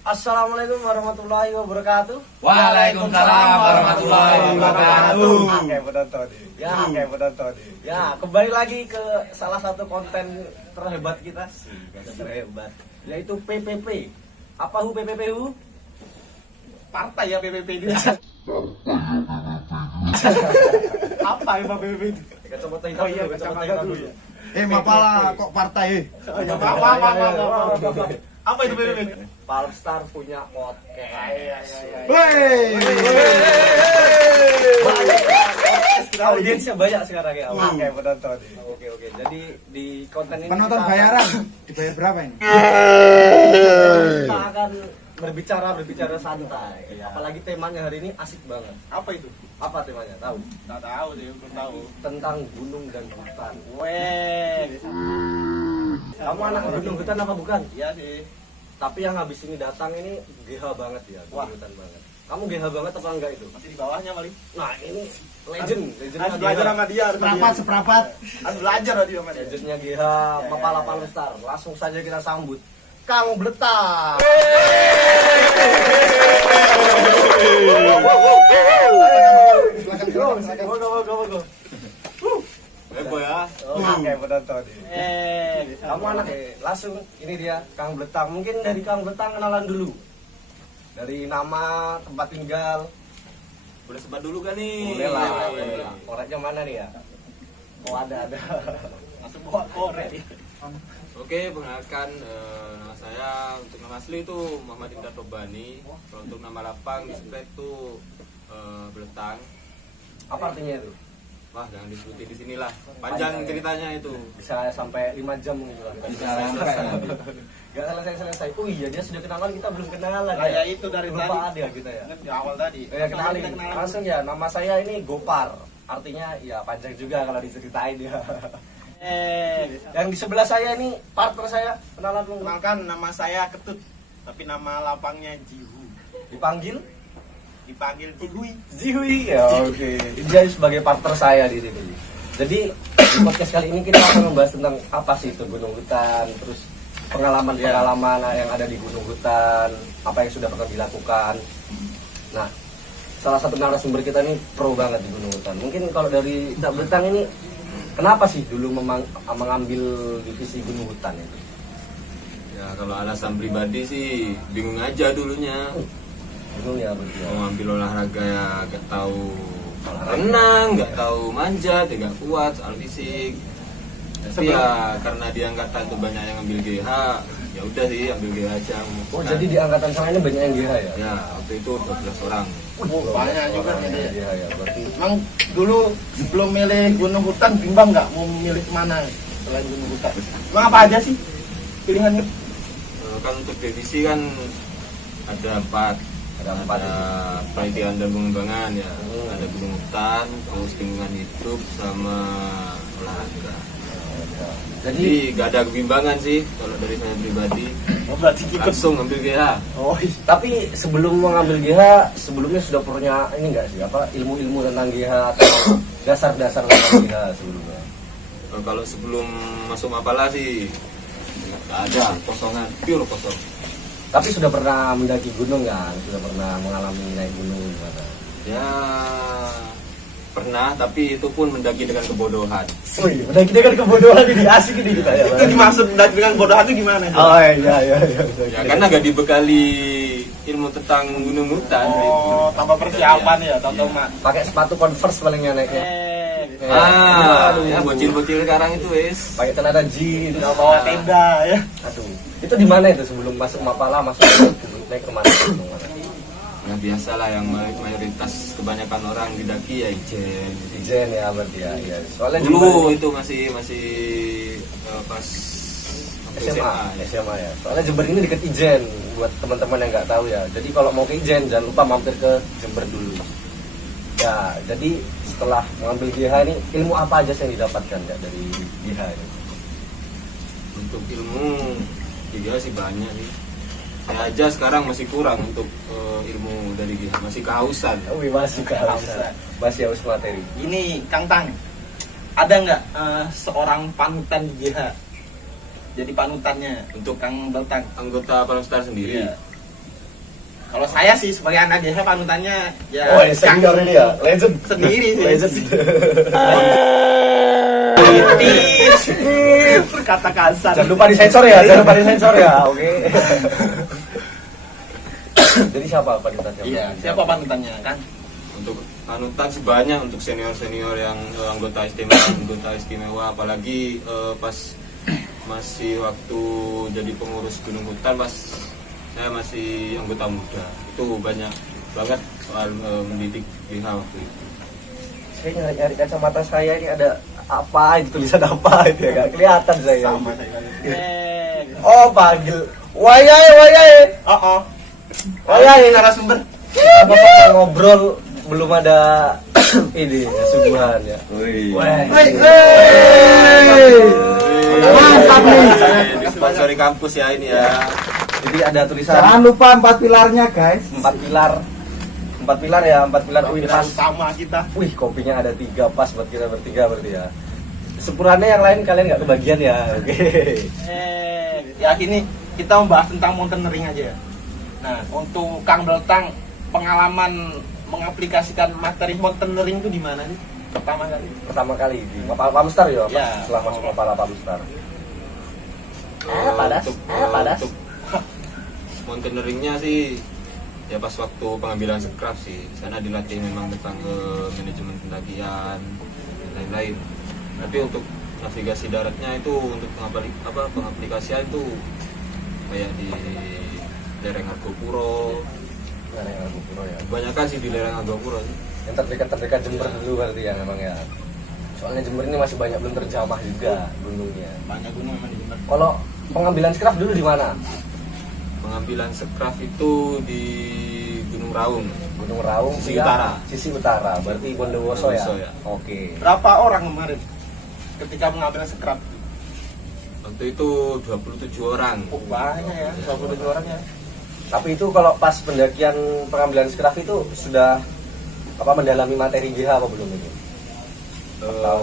Assalamualaikum warahmatullahi wabarakatuh. Waalaikumsalam warahmatullahi wabarakatuh. Kayak penonton. Ya, kembali lagi ke salah satu konten terhebat kita sih, terhebat, yaitu PPP. Apa PPP? Partai ya PPP itu. Apa ya PPP itu? Kacamata hitam. Oh iya, kacamata dulu ya. Mapala kok partai? Apa itu PPP? Palmstar punya podcast. Wey. Audiensnya banyak sekarang ya. Kayak penonton. Oke. Jadi di konten ini Penonton kita bayaran dibayar berapa ini? kita akan berbicara santai. Apalagi temanya hari ini asik banget. Apa itu? Apa temanya? Tahu? Enggak tahu sih, belum tahu. Tentang gunung dan hutan. Weh. Kamu anak gunung hutan apa bukan? Iya sih. Tapi yang habis ini datang ini GH banget ya, Wah. gunung hutan banget. Kamu GH banget apa enggak itu? Masih di bawahnya paling. Nah, ini legendnya Harus belajar sama dia. Seprapat. Harus belajar dia sama dia. Legendnya GH Mapala Palmstar. Langsung saja kita sambut Kang Bletar. Go. Heboh ya. Kayak penonton. Kamu anak langsung ini dia Kang Bletang. Mungkin dari Kang Bletang kenalan dulu. Dari nama, tempat tinggal. Boleh sebat dulu kan nih? Boleh lah. Koreknya mana nih ya? Oh ada. Langsung bawa korek. Oke, perkenalkan nama saya untuk nama asli itu Muhammad Indra Tobani. Kalau untuk nama lapang di spread itu Beletang. Apa artinya itu? Wah, jangan disebutin di sinilah. Panjang ceritanya itu. Bisa sampai 5 jam gitu lah. Bisa sampai. Gak selesai. Oh iya, dia sudah kenalan, kita belum kenalan. Kayak itu dari Kelupaan tadi. ya kita ya. Kan di awal tadi. Ya kenalin. Kita kenalan. Langsung ya, nama saya ini Gopar. Artinya ya panjang juga kalau diceritain ya. Yang di sebelah saya ini partner saya, kenalan dulu. Kenalkan, nama saya Ketut, tapi nama lapangnya Jihu. Dipanggil Dipanggil Jihui. Zihui. Ya oke. Dia sebagai partner saya di sini. Jadi di podcast kali ini kita akan membahas tentang apa sih itu gunung hutan, terus pengalaman-pengalaman yang ada di gunung hutan, apa yang sudah pernah dilakukan. Nah, salah satu narasumber kita ini pro banget di gunung hutan. Mungkin kalau dari Cak Bletang ini, kenapa sih dulu mengambil divisi gunung hutan itu? Ya, kalau alasan pribadi sih bingung aja dulunya. Gunung ya berarti. Mau ambil olahraga ya gak tahu renang, gak tahu manjat, ya gak kuat soal fisik. Tapi ya karena di angkatan tuh banyak yang ambil GH, ya udah sih ambil GH aja. Oh, jadi di angkatan saya ini banyak yang GH ya? Ya, waktu itu 12 orang. Banyak juga Orang nih. yang GH ya, berarti. Emang dulu sebelum milih gunung hutan bimbang nggak mau milih kemana selain gunung hutan? Emang apa aja sih pilihannya? Kan untuk divisi kan ada 4. Ada 4 Ada penelitian dan pengembangan ya. Ada gunung hutan, terus lingkungan hidup sama olahraga. Jadi gak ada kebimbangan sih kalau dari saya pribadi. Oh, berarti ikut. Langsung ambil GH. Oh, Tapi sebelum mengambil GH, sebelumnya sudah punya ini enggak sih, apa ilmu-ilmu tentang GH atau dasar-dasar tentang GH sebelumnya? Kalau sebelum masuk Mapala sih gak ada, kosongan, pure kosong. Tapi sudah pernah mendaki gunung kan? Sudah pernah mengalami naik gunung gimana? Ya pernah, tapi itu pun mendaki dengan kebodohan. Oh iya, mendaki dengan kebodohan ini asik ini kita ya. itu dimaksud dengan bodohan itu gimana? Oh iya. Ya karena gak dibekali ilmu tentang gunung hutan. Oh, tanpa persiapan ya, tanpa mak. Pakai sepatu Converse palingnya naiknya. Ya bocil-bocil sekarang itu wis. Pakai celana jeans. Bawa tenda ya. Aduh. Itu di mana itu sebelum masuk Mapala, masuk naik kemana? Ya biasalah yang mayoritas kebanyakan orang didaki ya Ijen. Ijen ya berarti ya. Iya. Soalnya Dulu itu masih pas SMA ya. Soalnya Jember ini dekat Ijen buat teman-teman yang nggak tahu ya. Jadi kalau mau ke Ijen jangan lupa mampir ke Jember dulu. Ya, jadi setelah mengambil GH ini ilmu apa aja sih yang didapatkan ya dari GH ini? Untuk ilmu juga sih banyak sih. Saya aja sekarang masih kurang untuk ilmu dari GH, masih kehausan. Oh, masih kehausan. Masih haus materi. Ini Kang Tang, ada nggak seorang panutan di GH? jadi panutannya Untuk Kang Beltang? anggota Palungstar sendiri. Iya. Kalau saya sih sebagai anak GH panutannya ya Oh, ya, senior ini ya, legend. sendiri sih. Legend. Berkata kasar. Jangan lupa disensor ya, jangan lupa disensor ya, oke. Jadi siapa panutannya? Iya, siapa panutannya kan? Untuk panutan sih banyak, untuk senior-senior yang anggota istimewa, apalagi pas masih waktu jadi pengurus Gunung Hutan, pas saya masih anggota muda, itu banyak banget soal mendidik GH waktu itu. Saya nyari kacamata saya ini ada apa, itu tulisan apa itu ya, gak kelihatan saya. Sama saya. Oh, panggil wayai. Oh. Wayai narasumber. apa sampai ngobrol belum ada ini ya, suguhan ya. Mantap nih. Disponsori kampus ya ini ya. Jadi ada tulisan Jangan lupa 4 pilarnya guys. 4 pilar ya, 4 pilar. Wih, pas. Sama kita. Wih, kopinya ada 3 pas buat kita bertiga berarti ya. Sepurannya yang lain kalian nggak kebagian ya. Oke. Ya ini kita membahas tentang mountaineering aja ya. Nah, untuk Kang Beltang, pengalaman mengaplikasikan materi mountaineering itu di mana nih? Pertama kali Di Mapala Pamstar ya, pas Ya. setelah masuk Mapala Pamstar. Untuk mountaineeringnya sih ya pas waktu pengambilan sekraf sih. Di sana dilatih memang tentang manajemen pendakian dan lain-lain. Tapi untuk navigasi daratnya itu untuk pengaplikasian itu kayak di lereng Argopuro. Lereng Argopuro ya. Kebanyakan sih di lereng Argopuro sih. Yang terdekat Jember dulu berarti ya memang ya. Soalnya Jember ini masih banyak belum terjamah juga gunungnya. banyak gunung memang di Jember. Kalau pengambilan skraf dulu di mana? Pengambilan sekraf itu di Gunung Raung. Gunung Raung, Sisi ya, utara. Sisi utara, berarti Bondowoso ya. Bondowoso ya. Oke. Berapa orang kemarin ketika mengambil scrap? Waktu itu 27 orang. Oh, banyak ya, 27 orang ya. Tapi itu kalau pas pendakian pengambilan skraf itu sudah mendalami materi GH apa belum ini?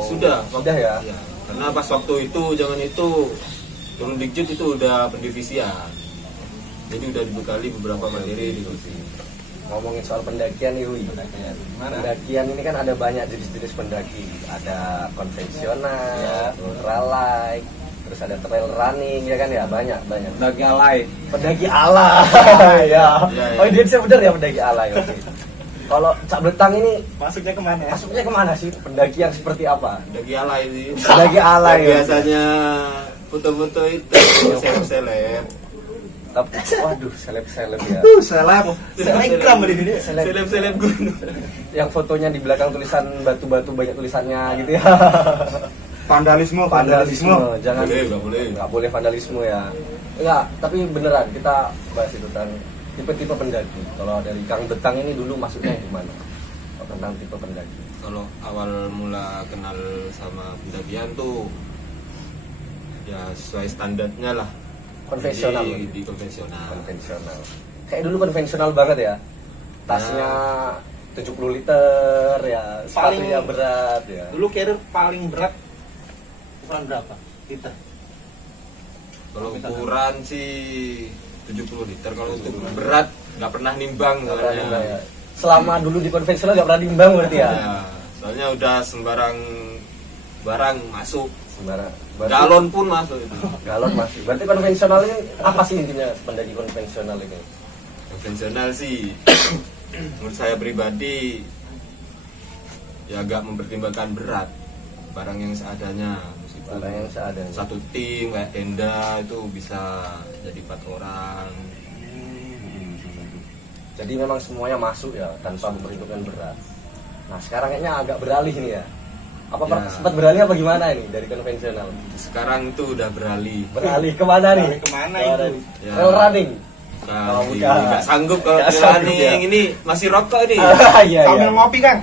Sudah ya. Ya, karena pas waktu itu zaman itu turun dikjut itu udah pendivisian, jadi udah dibekali beberapa materi di sini. Ngomongin soal pendakian nih, Wi. Pendakian ini kan ada banyak jenis-jenis pendaki. Ada konvensional, Ya. ultralight, terus ada trail running ya kan ya, banyak. Pendaki alay. Pendaki alay ya. Ya, ya. Oh, dia benar ya pendaki alay. Oke. Kalau Cak Betang ini Masuknya kemana ya? masuknya kemana sih? Pendaki yang seperti apa? Pendaki alay sih. Pendaki alay. Yang biasanya foto-foto itu seleb-seleb. Tapi waduh, seleb-seleb ya. Seleb. Selebgram di sini. Seleb-seleb gunung. Yang fotonya di belakang tulisan batu-batu banyak tulisannya gitu ya. Vandalisme. Jangan Nggak boleh. nggak boleh vandalisme ya. Enggak, tapi beneran kita bahas itu tentang tipe-tipe pendaki. Kalau dari Kang Betang ini dulu masuknya gimana? Tentang tipe pendaki. Kalau awal mula kenal sama pendakian tuh ya sesuai standarnya lah. Konvensional. Di konvensional. Konvensional. Kayak dulu konvensional banget ya. Tasnya 70 liter ya, sepatunya berat ya. Dulu carrier paling berat ukuran berapa? Liter. Kalau ukuran sih 70 liter. Kalau untuk berat nggak pernah nimbang Nggak pernah soalnya. nimbang ya. Selama dulu di konvensional nggak pernah nimbang berarti ya. Ya, soalnya udah sembarang barang masuk. Sembarang. Galon pun masuk itu. Galon masih. Berarti konvensional ini apa sih intinya pendaki konvensional ini? Konvensional sih menurut saya pribadi ya agak mempertimbangkan berat, barang yang seadanya. Meskipun Barang yang seadanya. satu tim kayak tenda itu bisa jadi 4 orang. Jadi memang semuanya masuk ya tanpa memperhitungkan berat. Nah sekarang kayaknya agak beralih nih ya. Apa Ya. sempat beralih apa gimana ini dari konvensional? Sekarang itu udah beralih. Beralih kemana nih? Beralih kemana itu? Ya. Trail running. Nah, Oh, bukan. nggak sanggup kalau Nggak sanggup, running. ya. Ini masih rokok nih. Iya Sambil iya. ngopi kan?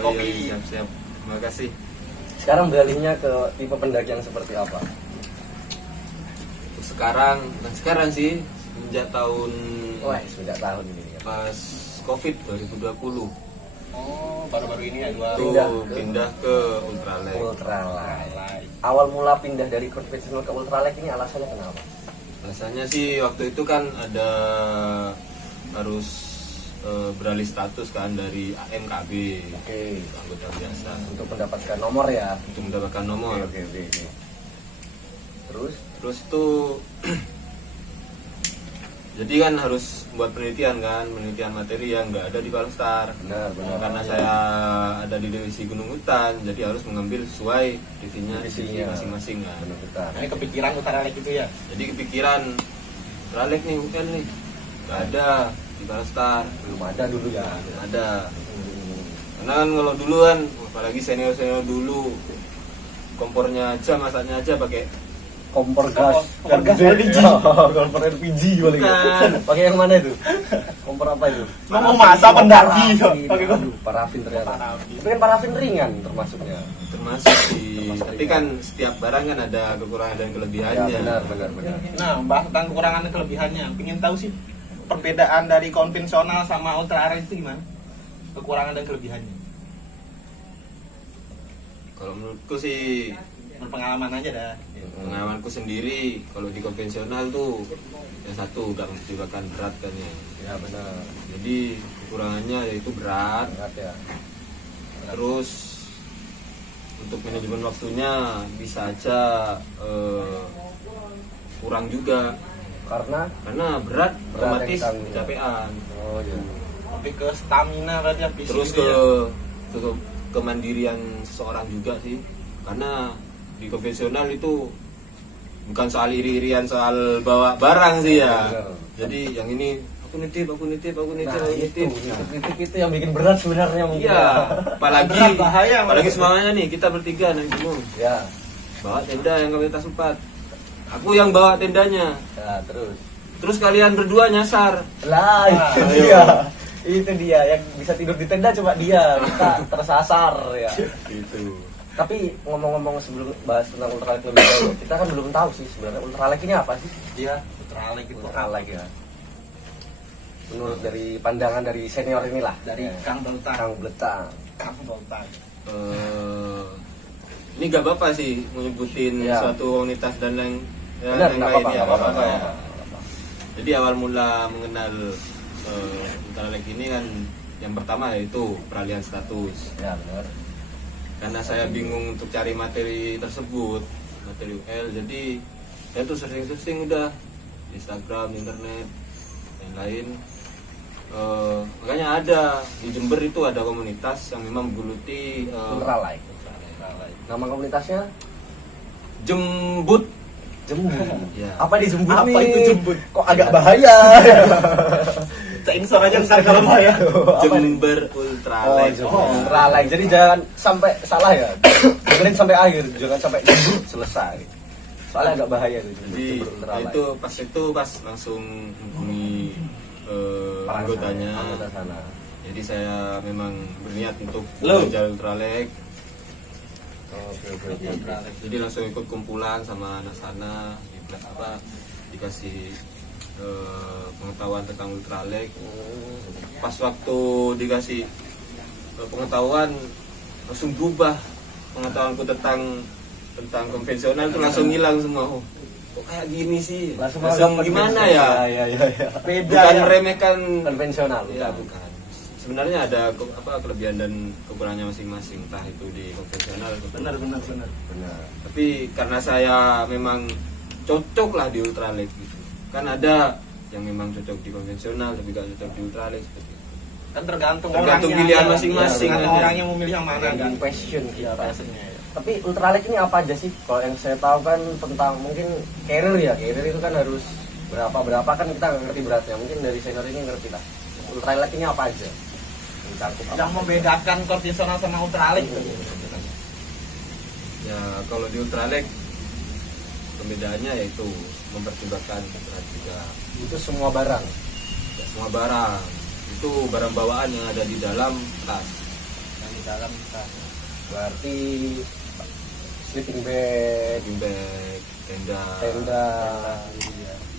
Oh, Kopi. iya, siap. Terima kasih. Sekarang beralihnya ke tipe pendaki yang seperti apa? Sekarang sih sejak tahun Wah sudah tahun ini ya. pas Covid 2020 Oh, baru-baru ini ya dua. Pindah tuh ke- pindah ke ultralight. Ultralight. Light. awal mula pindah dari konvensional ke ultralight ini alasannya kenapa? Alasannya sih waktu itu kan ada harus beralih status kan dari AMKB Oke. anggota biasa Untuk mendapatkan nomor ya. untuk mendapatkan nomor. Oke. Terus itu jadi kan harus buat penelitian materi yang nggak ada di Palestar. Benar. Karena saya ada di divisi Gunung Hutan, jadi harus mengambil sesuai divisinya Divisinya. masing-masing kan. Gunung Hutan. Ini kepikiran ultralight itu ya. Jadi kepikiran Ultralight nih UN nih nggak ada di Palestar, Belum ada dulu ya. belum ada. Karena kan kalau dulu kan, apalagi senior dulu, kompornya aja, masaknya aja pakai Kompor gas. Kompor gas LPG. Kompor LPG paling. Bukan. Pakai yang mana itu? Kompor apa itu? Mau masak pendaki Parafin. pakai Aduh, parafin ternyata. Parafin. Tapi kan parafin ringan termasuknya. termasuk sih. Termasuk Tapi kan setiap barang kan ada kekurangan dan Ya kelebihannya. benar. Nah, bahas tentang kekurangan dan kelebihannya. Pengen tahu sih perbedaan dari konvensional sama ultralight itu gimana? Kekurangan dan kelebihannya. Kalau menurutku sih, Berpengalaman aja dah. pengalamanku sendiri, kalau di konvensional tuh yang satu gak mempertimbangkan berat kan ya. Ya benar. Jadi kekurangannya yaitu berat. Berat ya. Terus untuk manajemen waktunya bisa aja kurang juga karena berat Berat otomatis yang ditanggung. kecapean. Oh iya. Lebih ke stamina berarti ya, fisik Terus gitu ke kemandirian seseorang juga sih, karena di konvensional itu bukan soal iri-irian soal bawa barang sih ya. Benar. Jadi yang ini aku nitip Nah, itu yang bikin berat sebenarnya mungkin. iya, apalagi Berat, bahaya, apalagi Mas. semuanya nih kita bertiga naik gunung Ya. bawa tenda yang kapasitas 4, aku yang bawa tendanya, Ya, terus kalian berdua nyasar. Lah, itu Ayo. dia. Itu dia yang bisa tidur di tenda cuma dia. Kita tersasar ya. Gitu. Tapi ngomong-ngomong sebelum bahas tentang ultralight lebih dahulu, kita kan belum tahu sih sebenarnya ultralight ini apa sih? Iya, ultralight gitu. Ultralight ya. Menurut dari pandangan dari senior inilah, Dari ya. Kang Beltang. Kang Bletang. Kang Beltang. Ini gak apa-apa sih menyebutin Ya. suatu komunitas dan yang Benar, yang nggak lain apa-apa, ya, nggak nggak apa-apa. apa-apa ya. Jadi awal mula mengenal Ultralight ini kan yang pertama yaitu peralihan status. Ya benar. Karena saya bingung untuk cari materi tersebut, materi UL, jadi saya tuh searching udah di Instagram, di internet, yang lain. Makanya ada di Jember itu ada komunitas yang memang menggeluti Ultralight. Nama komunitasnya jembut. Jembut. Ya. Apa di jembut Apa nih? itu jembut? Kok agak bahaya? Sensor aja ntar kalau bahaya. Jember Oh, Ultralight. jembut. Ultralight. Jadi jangan sampai salah ya. Dengerin sampai akhir, jangan sampai jembut selesai. Soalnya agak bahaya tuh jembut, Jadi jembut Ultralight. itu pas langsung hubungi anggotanya. Anggota sana. Jadi saya memang berniat untuk Lo? belajar Ultralight. Oke. Jadi langsung ikut kumpulan sama anak sana, dikasih pengetahuan tentang Ultralight. Pas waktu dikasih pengetahuan langsung berubah pengetahuanku tentang konvensional itu langsung hilang semua. Oh, kok kayak gini sih? Langsung gimana ya? Ya. Beda Bukan ya. meremehkan Konvensional. ya, bukan. Sebenarnya ada kelebihan dan kekurangannya masing-masing, entah itu di konvensional ataupun Benar. Benar. tapi karena saya memang cocok lah di Ultralight gitu. Kan ada yang memang cocok di konvensional tapi gak cocok di Ultralight seperti itu. Kan tergantung Tergantung orangnya pilihan aja. masing-masing Tergantung aja. orangnya mau milih yang mana kan. Tergantung passion Iya, kita. passionnya ya. Tapi ultralight ini apa aja sih? Kalau yang saya tahu kan tentang mungkin carrier ya. Carrier itu kan harus berapa kan kita nggak ngerti beratnya. Mungkin dari senior ini ngerti lah. Ultralight ini apa aja? Mencakup apa? Yang membedakan konvensional sama ultralight itu. Ya kalau di Ultralight pembedaannya yaitu mempertimbangkan berat juga. Itu semua barang. Ya, semua barang itu barang bawaan yang ada di dalam tas. Yang di dalam kita. Berarti sleeping bag, Sleeping bag, tenda.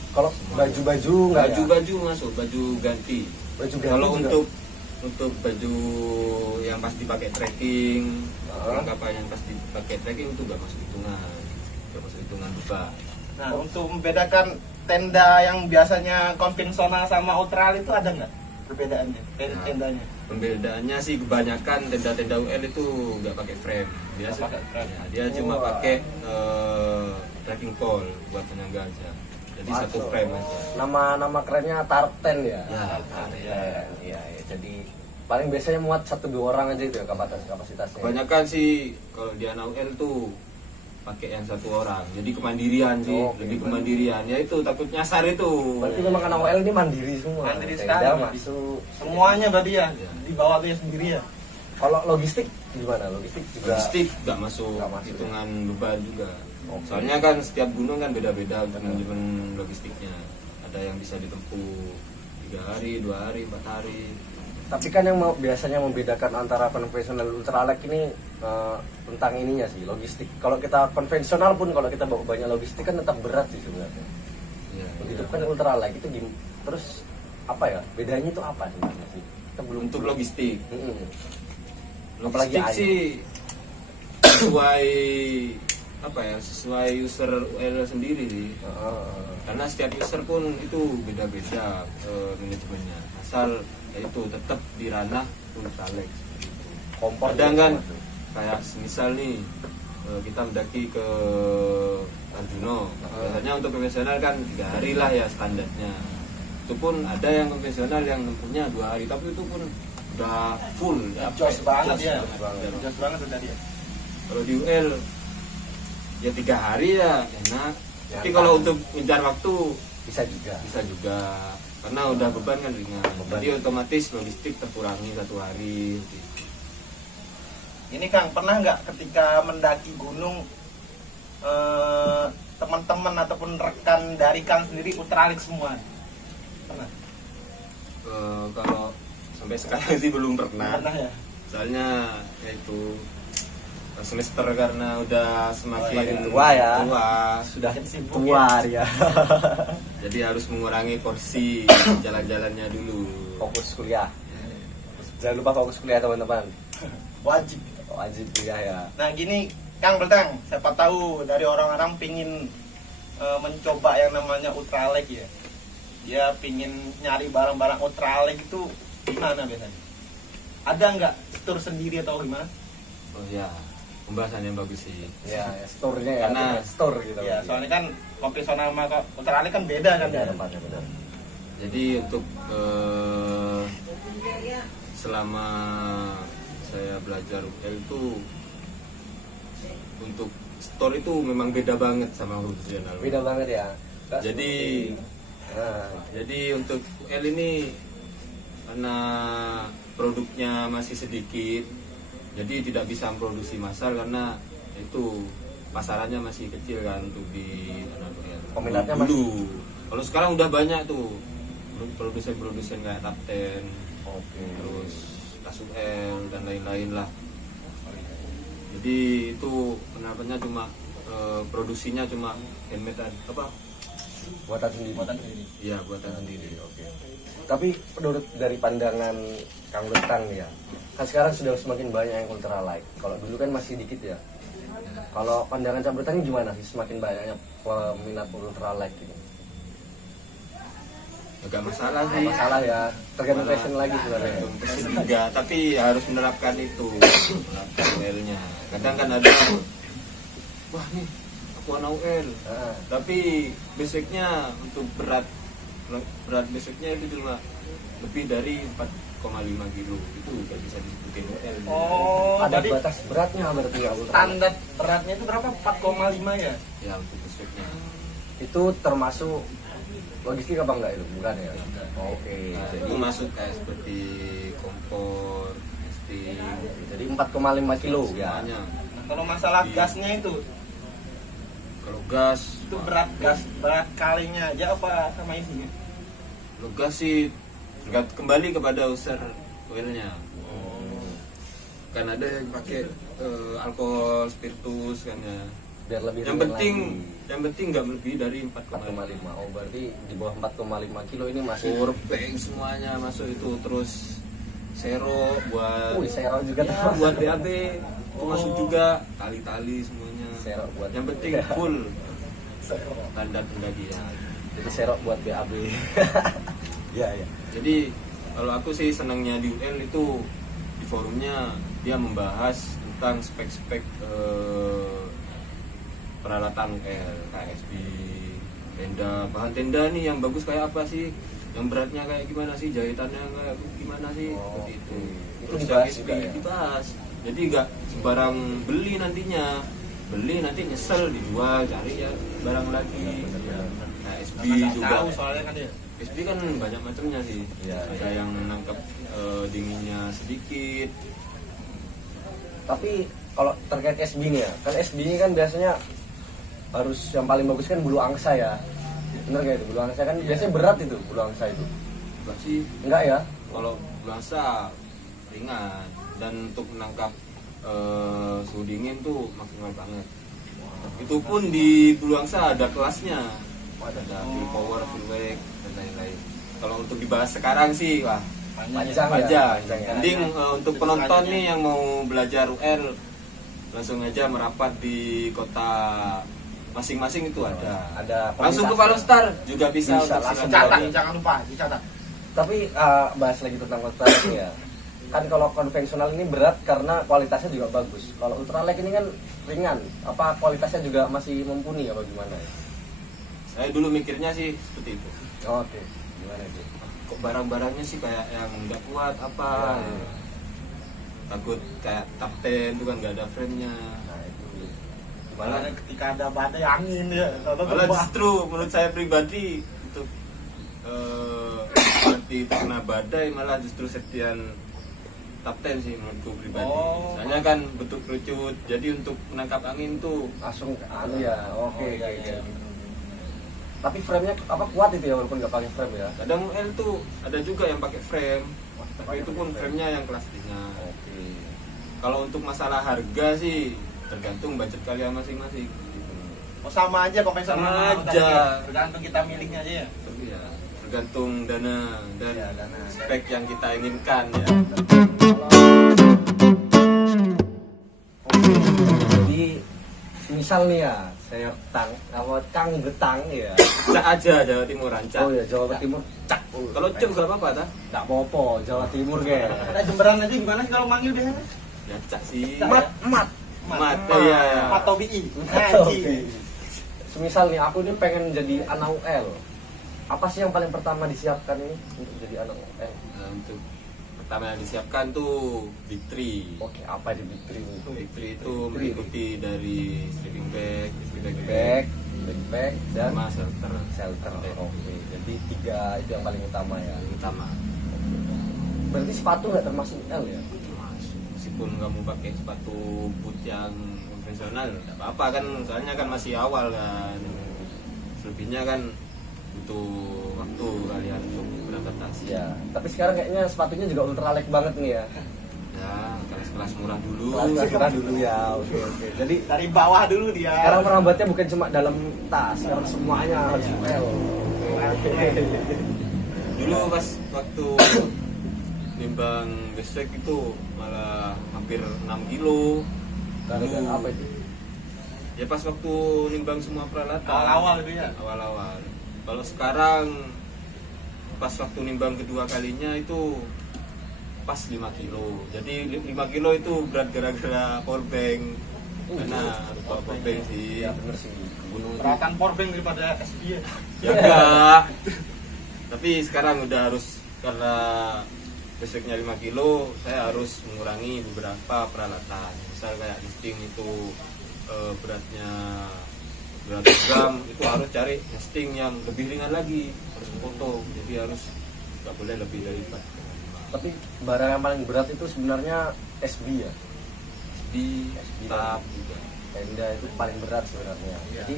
Kalau baju-baju nggak ya? Baju masuk, baju ganti. Baju ganti Kalau juga. untuk untuk baju yang pasti pakai trekking, Ah. perlengkapan yang pasti pakai trekking itu gak masuk hitungan beban. Nah, untuk membedakan tenda yang biasanya konvensional sama ultraal itu ada nggak perbedaannya? Nah. Tendanya. Pembedaannya sih kebanyakan tenda-tenda UL itu nggak pakai frame, biasa Nggak pakai frame. ya, dia cuma Wah. pakai trekking pole buat penyangga aja, jadi satu Masuk. frame aja. Nama kerennya Tarten ya. Ya, Iya. Jadi paling biasanya muat 1-2 orang aja itu ya kapasitasnya. kebanyakan sih kalau di anak UL tuh pakai yang 1 orang, jadi kemandirian sih, Oke, lebih kemandirian. Ya itu takut nyasar itu. Berarti memang anak OL ini mandiri semua. Mandiri Tenda sekali. masuk. Semuanya berarti ya Iya. di bawah dia sendiri ya. Kalau logistik gimana? Logistik juga. Logistik nggak masuk Nggak masuk, hitungan beban juga. Oke. Soalnya kan setiap gunung kan beda-beda manajemen logistiknya. Ada yang bisa ditempuh 3 hari, 2 hari, 4 hari. Tapi kan yang biasanya membedakan antara konvensional dan ultralight ini tentang ininya sih, logistik. Kalau kita konvensional pun kalau kita bawa banyak logistik kan tetap berat sih sebenarnya. Ya, Begitu ya. kan ultralight itu terus apa ya? Bedanya itu apa sebenarnya sih? Kita belum Untuk logistik, Mm-mm. Apalagi logistik air. sih sesuai apa ya? Sesuai user UL sendiri sih. Karena setiap user pun itu beda-beda manajemennya. Asal ya itu tetap di ranah ultralight. Kompor Kadang juga kan masuk. kayak misal nih kita mendaki ke Arjuno, biasanya untuk konvensional kan 3 hari lah ya standarnya. Itu pun ada yang konvensional yang tempuhnya 2 hari, tapi itu pun udah full ya, Jos banget ya. banget. Jos banget udah dia. Kalau di UL ya 3 hari ya enak, Ya, tapi kan. kalau untuk ngejar waktu Bisa juga. bisa juga karena udah beban kan ringan, Beban. jadi otomatis logistik terkurangi 1 hari. Ini Kang, pernah nggak ketika mendaki gunung teman-teman ataupun rekan dari Kang sendiri ultralik semua? Pernah? Kalau sampai sekarang sih belum pernah. Pernah ya? Soalnya ya itu semester karena udah semakin Semakin tua ya. Sudah Makin sibuk tua ya. Jadi harus mengurangi porsi jalan-jalannya dulu. Fokus kuliah. Jangan lupa fokus kuliah teman-teman. Wajib. Wajib kuliah ya. Nah gini Kang Beltang, siapa tahu dari orang-orang pingin mencoba yang namanya ultralik ya. Dia pingin nyari barang-barang ultralik itu gimana biasanya? Ada nggak tour sendiri atau gimana? Oh ya, pembahasan yang bagus sih. Ya, store-nya ya. Karena- store gitu. Ya soalnya kan konvensional sama ultralik kan beda kan ya. ada tempatnya benar. Jadi untuk selama saya belajar UL itu untuk store itu memang beda banget sama profesional. Beda banget ya. Nggak Jadi- seperti- nah, Jadi untuk UL ini karena produknya masih sedikit, jadi tidak bisa memproduksi massal karena itu pasarannya masih kecil kan untuk di anak UL. Peminatnya dulu. Kalau sekarang udah banyak tuh produsen-produsen kayak Tapten, oke. terus Kasuel dan lain-lain lah. Jadi itu penampakannya cuma produksinya cuma handmade apa? Buatan sendiri. Buatan sendiri. Iya buatan sendiri. Oke. Tapi menurut dari pandangan Kang Betang nih ya, kan sekarang sudah semakin banyak yang ultralight. Kalau dulu kan masih dikit ya. Kalau pandangan Kang Betang gimana sih semakin banyaknya peminat ultralight gitu? Agak masalah Nggak sih. masalah ya, tergantung Malah passion lagi sebenarnya. tergantung passion juga, tapi harus menerapkan itu, menerapkan UL-nya. Kadang kan ada, wah nih aku anak UL, Ah, tapi basicnya untuk berat basicnya itu cuma lebih dari 4,5 kilo, itu udah bisa disebutin UL. Oh, ada jadi batas beratnya berarti ya ultralight. standar beratnya itu berapa? 4,5 ya? Ya untuk basicnya. Itu termasuk logistik apa enggak itu? Bukan ya? Oke. Nah, itu masuk kayak seperti kompor, nesting, Jadi 4,5 kilo ya. semuanya. Nah, kalau masalah gasnya itu Kalau gas, berat gas berat kalinya aja apa sama isinya? kalau gas sih kembali kepada user oilnya. Kan ada yang pakai alkohol spiritus kan ya. Biar lebih Yang ringan penting lagi. yang penting nggak lebih dari 4,5. 4,5. Oh, berarti di bawah 4,5 kilo ini masih Power bank semuanya masuk itu, terus serok, buat Serok juga ya, termasuk. buat BAB itu masuk juga, tali-tali semuanya. Serok buat yang penting full standar pendakian. Jadi serok buat BAB. Iya, iya. Jadi kalau aku sih senangnya di UL itu di forumnya dia membahas tentang spek-spek peralatan KSB, tenda, bahan tenda nih yang bagus kayak apa sih, yang beratnya kayak gimana sih, jahitannya kayak gimana sih, seperti itu. Itu Terus dibahas KSB juga ya? dibahas. Jadi nggak sembarang beli nantinya, beli nanti nyesel dijual, cari ya barang lagi. KSB juga. Tahu soalnya kan dia. SB kan banyak macamnya sih. Iya, Ada yang nangkep dinginnya sedikit. Tapi kalau terkait SB nih ya, kan SB ini kan biasanya harus yang paling bagus kan bulu angsa ya. Bener gak itu? Bulu angsa kan biasanya berat itu, bulu angsa itu. Enggak sih, Enggak ya? kalau biasa ringan dan untuk menangkap suhu dingin tuh maksimal banget. Itu pun di bulu angsa ada kelasnya. Ada full power, full wake dan lain-lain. Kalau untuk dibahas sekarang sih, wah Panjang panjang. ya? Panjang ya? Mending untuk penonton nih yang mau belajar UL langsung aja merapat di kota masing-masing itu ada. Ada Langsung ke komunitas. Palostar juga bisa, Bisa, untuk langsung Catat, silaturahmi. jangan lupa dicatat. Tapi bahas lagi tentang ultralight ini ya. Kan kalau konvensional ini berat karena kualitasnya juga bagus. Kalau ultralight ini kan ringan. Apa kualitasnya juga masih mumpuni apa gimana ya? Saya dulu mikirnya sih seperti itu. Oke. Gimana itu? Kok barang-barangnya sih kayak yang nggak kuat apa? Ya. Takut kayak top 10 itu kan nggak ada frame-nya. Nah, itu. Malah ketika ada badai angin ya. Malah justru menurut saya pribadi untuk seperti kena badai malah justru sekian top 10 sih menurutku pribadi. Oh. Soalnya kan bentuk kerucut, jadi untuk menangkap angin tuh Langsung anu ya. Oke, iya, iya. iya. Tapi frame-nya apa kuat itu ya walaupun nggak pakai frame ya? kadang UL tuh ada juga yang pakai frame, tapi pakai itu pun frame. frame-nya yang kelas ringan. Oke. Kalau untuk masalah harga sih tergantung budget kalian masing-masing. Oh, sama aja konvensional Sama sama aja. tergantung kita milihnya aja ya. Tapi ya tergantung dana dan Ya, dana. spek yang kita inginkan ya. Jadi misal nih ya, saya Kang Betang ya. Cak aja Jawa Timur rancak. Oh ya Jawa Timur cak. Kalau cek gak apa-apa ta? Nggak apa-apa Jawa Timur ge. Ada Jemberan aja gimana sih kalau manggil biasanya? Ya cak sih. Mat. Mat, iya. Matobi. Oke. Semisal nih aku ini pengen jadi anak UL. Apa sih yang paling pertama disiapkan ini untuk jadi anak UL? Nah, untuk pertama yang disiapkan tuh Big Three. Oke, apa di Big Three ini? Big Three itu meliputi dari sleeping bag, Backpack dan sama shelter. shelter. Oke, jadi 3 itu yang paling utama ya. Yang utama. Berarti sepatu nggak termasuk UL ya? Meskipun nggak mau pakai sepatu boot yang konvensional, nggak apa-apa kan, soalnya kan masih awal kan. Selebihnya kan butuh waktu kalian untuk beradaptasi. Ya, tapi sekarang kayaknya sepatunya juga ultralight banget nih ya. Ya, kelas-kelas murah dulu. Kelas dulu ya. Oke. Jadi Dari bawah dulu dia. sekarang merambatnya bukan cuma dalam tas, sekarang semuanya harus UL. Dulu pas waktu nimbang besek itu malah hampir 6 kilo. Gara-gara apa itu? Ya pas waktu nimbang semua peralatan. Awal-awal itu ya. Awal-awal. Kalau sekarang pas waktu nimbang kedua kalinya itu pas 5 kilo. Jadi 5 kilo itu berat gara-gara powerbank. Karena harus bawa powerbank sih. Ya bener sih. Ke gunung itu. Peralatan powerbank daripada SB ya. Ya enggak. Tapi sekarang udah harus, karena beseknya 5 kilo, saya harus mengurangi beberapa peralatan. Misal kayak listing itu beratnya beratus gram, itu harus cari nesting yang lebih ringan lagi, harus potong. Jadi harus nggak boleh lebih dari 4. Tapi barang yang paling berat itu sebenarnya SB ya. Di SB tap juga. Tenda itu paling berat sebenarnya. Iya. Jadi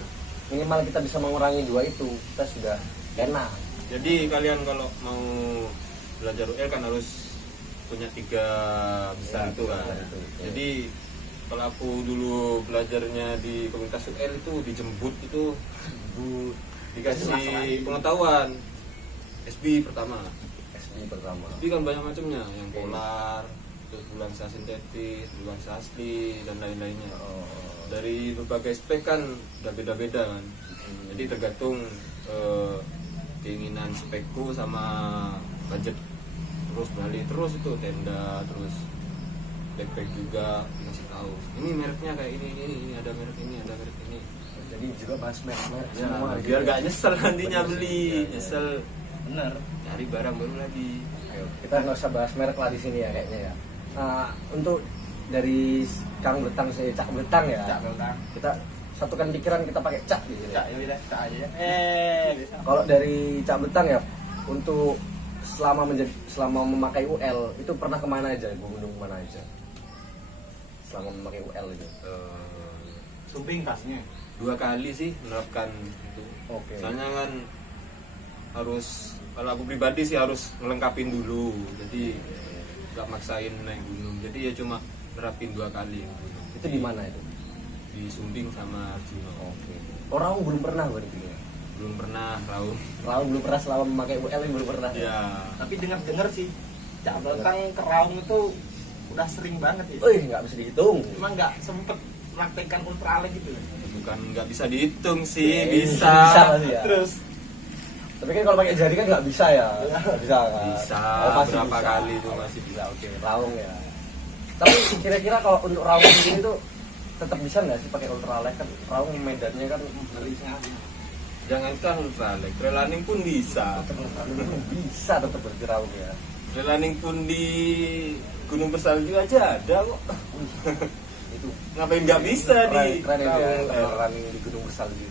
minimal kita bisa mengurangi 2 itu, kita sudah enak. Jadi kalian kalau mau belajar UL kan harus punya 3 besar Ya, itu kan. itu. Jadi kalau aku dulu belajarnya di komunitas UL itu dijemput itu dikasih pengetahuan SB pertama. Ini pertama. Tapi kan banyak macamnya, yang polar, terus bulansa sintetis, bulansa asli, dan lain-lainnya. Dari berbagai spek kan udah beda-beda kan. Jadi tergantung keinginan spekku sama budget. Terus balik terus itu tenda, terus backpack juga ngasih tahu. Ini mereknya kayak ini ada merek ini, ada merek ini. Jadi juga bahas merek Ya, semua. biar gak nyesel nantinya beli, Ya. nyesel Bener. cari barang baru lagi. Ayo, kita nggak usah bahas merek lah di sini ya kayaknya ya. Nah, untuk dari Kang Betang Cak Betang ya. Cak belakang. Kita satukan pikiran, kita pakai Cak di sini. Cak ya udah, cak aja ya. Kalau dari Cak Betang ya, untuk selama memakai UL itu pernah kemana aja, gunung mana aja? Selama memakai UL itu. Sumping tasnya. 2 kali sih menerapkan itu. Oke. Soalnya kan harus, kalau aku pribadi sih harus ngelengkapin dulu. Jadi nggak maksain naik gunung. Jadi ya cuma nerapin 2 kali. Itu di mana itu? Di Sumbing sama Arjuna. Oke. Orang belum pernah berarti ya. Belum pernah raung. Raung belum pernah selama memakai UL ini belum pernah. Ya. Tapi dengar sih, Cak belakang ke Raung itu udah sering banget ya. Wih, nggak bisa dihitung. Cuma nggak sempet praktekkan ultralight gitu. Bukan nggak bisa dihitung sih, bisa. Bisa sih ya. Terus Tapi kan kalau pakai jari kan nggak bisa ya. Nggak bisa kan? Bisa, Oh, masih berapa bisa. kali itu masih bisa. Oke, raung ya. Tapi kira-kira kalau untuk raung ini tuh tetap bisa nggak sih pakai ultralight kan? Raung medannya kan ngeri sekali. Jangankan ultralight, trail running pun bisa. bisa tetap berarti raung ya. Trail running pun di Gunung Bersalju aja ada kok. Itu Ngapain nggak bisa di keren ya, raung? running di Gunung Bersalju.